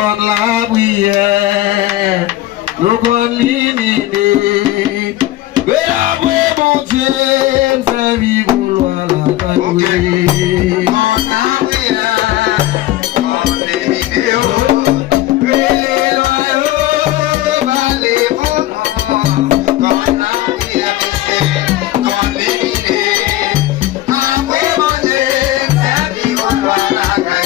con lá bùi nó con ní ní ní quê à quê bông trên xe vì bù loa là tay quê con lá bùi con ní ní ní quê loa ba lê bông con lá bùi con ní ní ní à quê bông trên xe vì bù loa là tay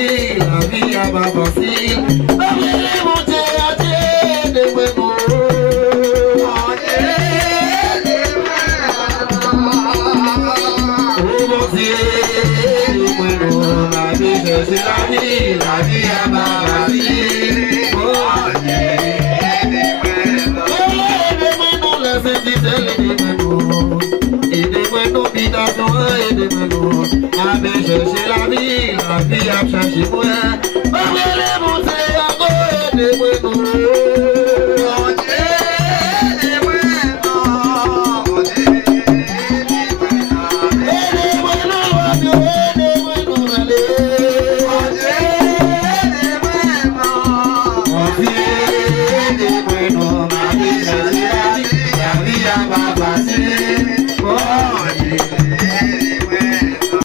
vie, la vie a pas facile. Les montées à Dieu de Meno. Oh mon Dieu de Meno, la vie c'est la vie a pas facile. Oh Dieu de Meno, laisse dire de Meno. Et de Meno, bidation et de Meno. Chercher la vie a cherché pour